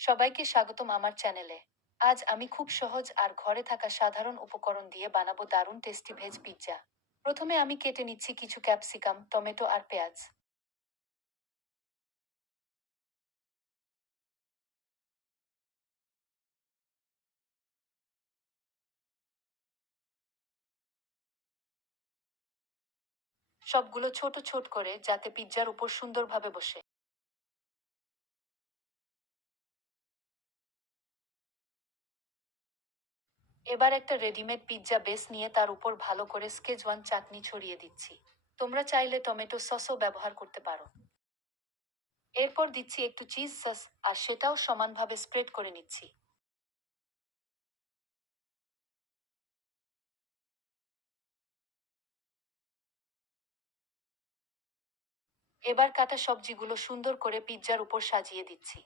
সবাইকে স্বাগতম আমার চ্যানেলে। আজ আমি খুব সহজ আর ঘরে থাকা সাধারণ উপকরণ দিয়ে বানাবো দারুণ টেস্টি ভেজ পিৎজা। প্রথমে আমি কেটে নিচ্ছি কিছু ক্যাপসিকাম, টমেটো আর পেঁয়াজ। সবগুলো ছোট ছোট করে যাতে পিৎজার উপর সুন্দরভাবে বসে। এবার একটা রেডিমেড পিৎজা বেস নিয়ে তার উপর ভালো করে স্কেচওয়ান চাটনি ছড়িয়ে দিচ্ছি। তোমরা চাইলে টমেটো সসও ব্যবহার করতে পারো। এরপর দিচ্ছি একটু চিজ সস আর সেটাও সমানভাবে স্প্রেড করে নিচ্ছি। এবার কাটা সবজিগুলো সুন্দর করে পিৎজার উপর সাজিয়ে দিচ্ছি।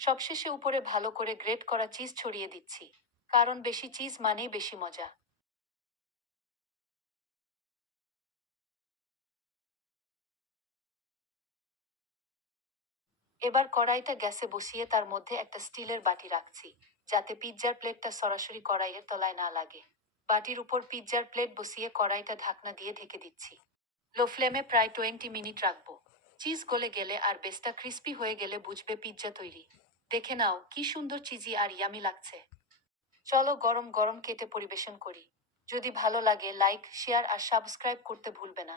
সবশেষে উপরে ভালো করে গ্রেট করা চিজ ছড়িয়ে দিচ্ছি, কারণ বেশি চিজ মানেই বেশি মজা। এবার কড়াইটা গ্যাসে বসিয়ে তার মধ্যে একটা স্টিলের বাটি রাখছি, যাতে পিৎজার প্লেটটা সরাসরি কড়াইয়ের তলায় না লাগে। বাটির উপর পিৎজার প্লেট বসিয়ে কড়াইটা ঢাকনা দিয়ে ঢেকে দিচ্ছি। লো ফ্লেমে প্রায় 20 মিনিট রাখবো। চিজ গলে গেলে আর বেসটা ক্রিস্পি হয়ে গেলে বুঝবে পিৎজা তৈরি। দেখে নাও কি সুন্দর চিজি আর ইয়ামি লাগছে। চলো গরম গরম কেটে পরিবেশন করি। যদি ভালো লাগে লাইক, শেয়ার আর সাবস্ক্রাইব করতে ভুলবে না।